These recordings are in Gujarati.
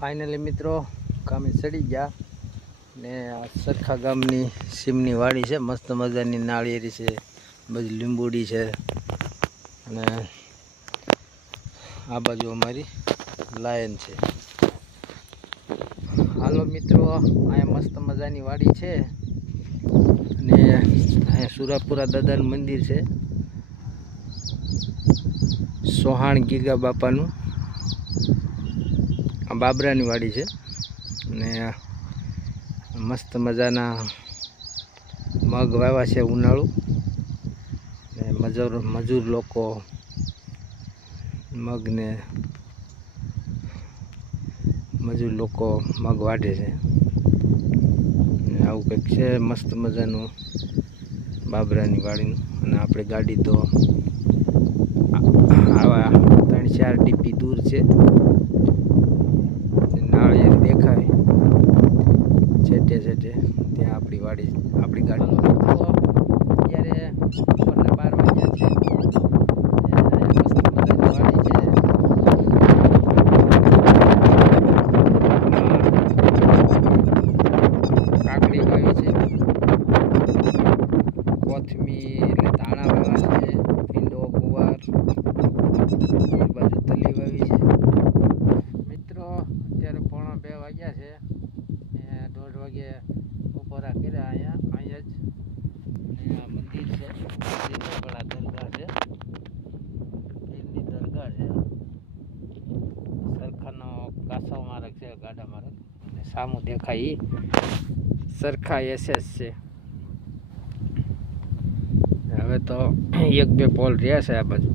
ફાઇનલી મિત્રો કામે ચડી ગયા ને આ સરખા ગામની સીમની વાડી છે. મસ્ત મજાની નાળિયેરી છે, બધી લીંબુડી છે અને આ બાજુ અમારી લાયન છે. હાલો મિત્રો, અહીંયા મસ્ત મજાની વાડી છે અને અહીંયા સુરાપુરા દાદાનું મંદિર છે. સોહાણ ગીગા બાપાનું આ બાબરાની વાડી છે. અને મસ્ત મજાના મગ વાવ્યા છે ઉનાળુ. ને મજૂર મજૂર લોકો મગને મજૂર લોકો મગ વાઢે છે. આવું કંઈક છે મસ્ત મજાનું બાબરાની વાડીનું. અને આપણે ગાડી તો આવા ત્રણ ચાર ડીપી દૂર છે નાળિયેર દેખાય છેટે ત્યાં આપણી વાડી આપણી ગાડી અત્યારે બપોરના બાર વાગ્યા છે. વાડી છે. કાકડી વાવી છે. કોથમીર એટલે ધાણા વાવ્યા છે ભીંડો ગુવાર એ બાજુ તલી વાવી છે મિત્રો અત્યારે પોણા બે વાગ્યા છે ને દોઢ વાગે બપોરા કર્યા અહીંયા અહીંયા જ અહીંયા મંદિર છે મંદિર પણ આ દરગાહ છે પીરની દરગાહ છે સરખાનો કાસો માર્ગ છે ગાડા માર્ગ અને દેખાય સરખા એસેસ છે. હવે તો એક બે પોલ રહ્યા છે આ બાજુ.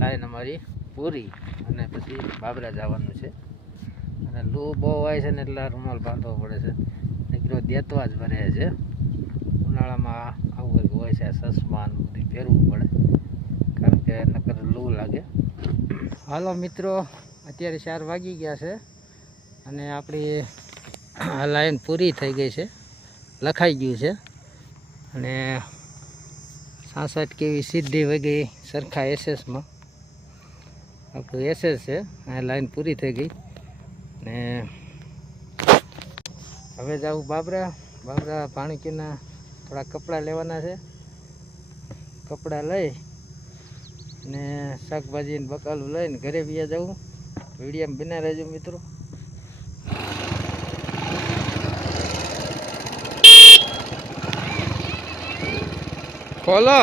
લાઈન અમારી પૂરી અને પછી બાબરા જવાનું છે. અને લૂ બહુ હોય છે ને એટલે રૂમાલ બાંધવો પડે છે. દેતવા જ ભરે છે. ઉનાળામાં આવું કંઈક હોય છે સસમાન બધું પહેરવું પડે કારણ કે નકર લૂ લાગે હાલો મિત્રો, અત્યારે ચાર વાગી ગયા છે અને આપણી લાઈન પૂરી થઈ ગઈ છે. લખાઈ ગયું છે. અને સાસઠ કેવી સીધી વગી સરખા એસએસમાં. આપણું એસએસ છે, આ લાઈન પૂરી થઈ ગઈ. ને હવે જાઉં બાબરા. બાબરા ભાણકીના થોડા કપડાં લેવાના છે. કપડાં લઈ ને શાકભાજીને બકાલું લઈને ઘરે બીયા જવું વીડિયો બના રહેજો મિત્રો. ખોલો.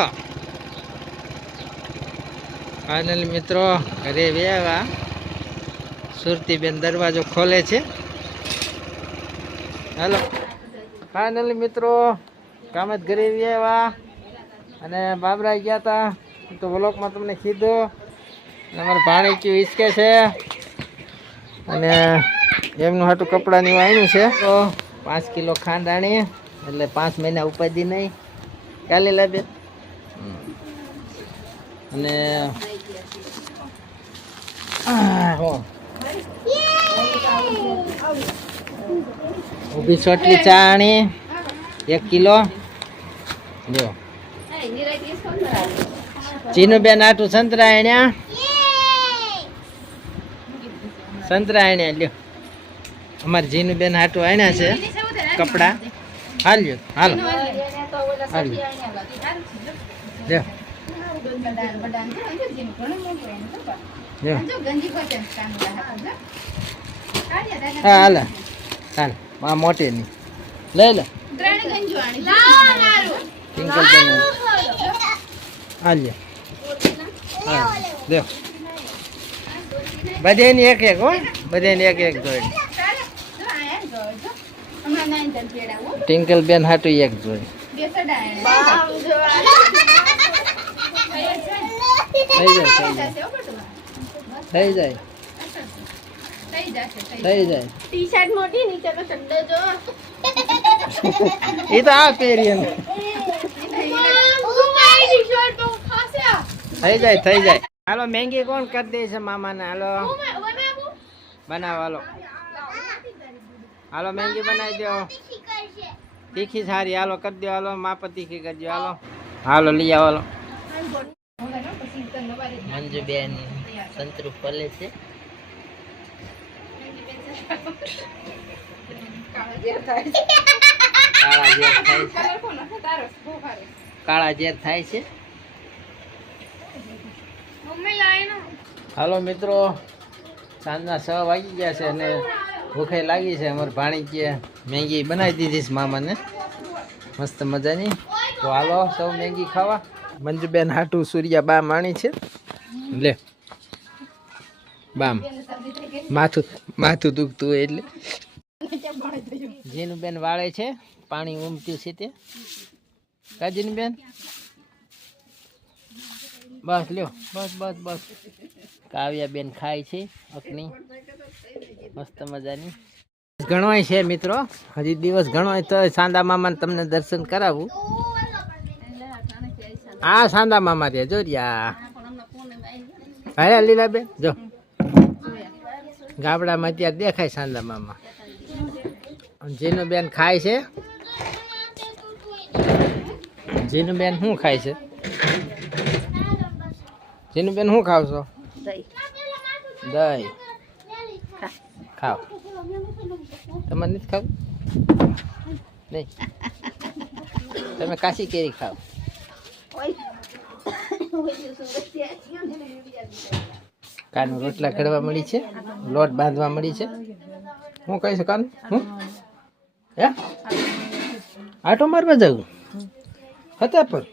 ફાઇનલ મિત્રો, ઘરે વ્યાવા સુરતીબેન દરવાજો ખોલે છે. હાલો. ફાઇનલી મિત્રો કામત ઘરે વ્યાવા અને બાબરા ગયા હતા તો બ્લોકમાં તમને કીધું. અમારે ભાણી કયું હિસકે છે. અને એમનું હાટું કપડાની વાયણું છે. તો પાંચ કિલો ખાંડ આણી એટલે પાંચ મહિના ઉપાધી નહીં. કાલે લાગે. અને. ઊભી ચોટલી ચાણી, એક કિલો. જો. ચીનુબેન આટું સંતરા એણ્યા સંતરા એણ્યા લ્યો. અમારે જીનુબેન હાટું આણ્યા છે. કપડા. હાલ્યો હાલો. હાલ્યો. લ્યો. લ્યો. હા હાલ. હાલ. આ મોટી ની લઈ લે. હાલ લ્યો હાલ્યો. હા લ્યો બધાની એક એક હો. બધાની એક એક જોઈ ટિંકલ બેન હાટું એક જોઈ થઈ જાય થઈ જાય. થઈ જાય. ટી શર્ટ મોટી નીચે તો ચડ્ડો જો. એ તો આ પહેરીએ ને ટી શર્ટ તો ખાસ્યા થઈ જાય થઈ જાય. હાલો મેંગી કોણ કરી દે છે મામાને? હાલો. બનાવું બનાવો હાલો હાલો મેંગી બનાવી દો તીખી સારી. હાલો કરી દો હાલો માપ તીખી કરી દો હાલો. હાલો લઈ આવો હાલો. મંજુબેન સંતરુ ફલે છે. કાળા ઝેર થાય છે. કાળા ઝેર થાય છે. હાલો મિત્રો, સાંજના છ વાગી ગયા છે અને ભૂખે લાગી છે. અમારે ભાણી કે મેગી બનાવી દીધી છે મામાને. મસ્ત મજાની. તો હાલો, સૌ મેગી ખાવા. મંજુબેન હાટું સૂર્યા બા માણી છે. લે. બામ. માથું માથું દુખતું એટલે. જીનુબેન બેન વાળે છે. પાણી ઉમટ્યું છે તે. કાજીની બેન બસ, લ્યો. બસ બસ બસ. કાવ્યા બેન ખાય છે અકની મસ્ત મજાની. ગણવાય છે, મિત્રો. હજી દિવસ ગણવાય તો સાંદા મામાને તમને દર્શન કરાવું. આ સાંદા મામા ત્યાં, જો રહ્યા. હા લીલા બેન જો. ગામડામાં અત્યારે દેખાય સાંદા મામા. જીનું બેન ખાય છે. જીનું બેન શું ખાય છે? બેન શું ખાવ છો દહીં. ખાવ તમારે નથી ખાવ? નહીં. તમે કાશી કેરી ખાવ કાનું રોટલા ઘડવા મળી છે લોટ બાંધવા મળી છે. હું કહી છે કાનું? હું? હે? આટો મારવા જવું હતા પર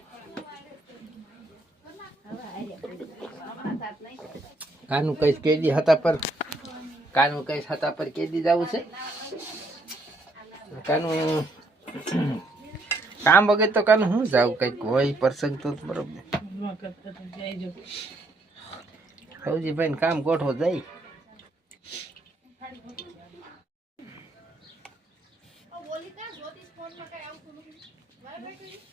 કાનું કઈશ કેદી હતા પર, કાનું કઈશ હતા પર કેદી જવું છે? કાનું કામ વગર તો કાનું હું જાવ કંઈક હોય પ્રસંગ તો બરોબર. ભાઈ કામ ગોઠવો જાય. Thank તા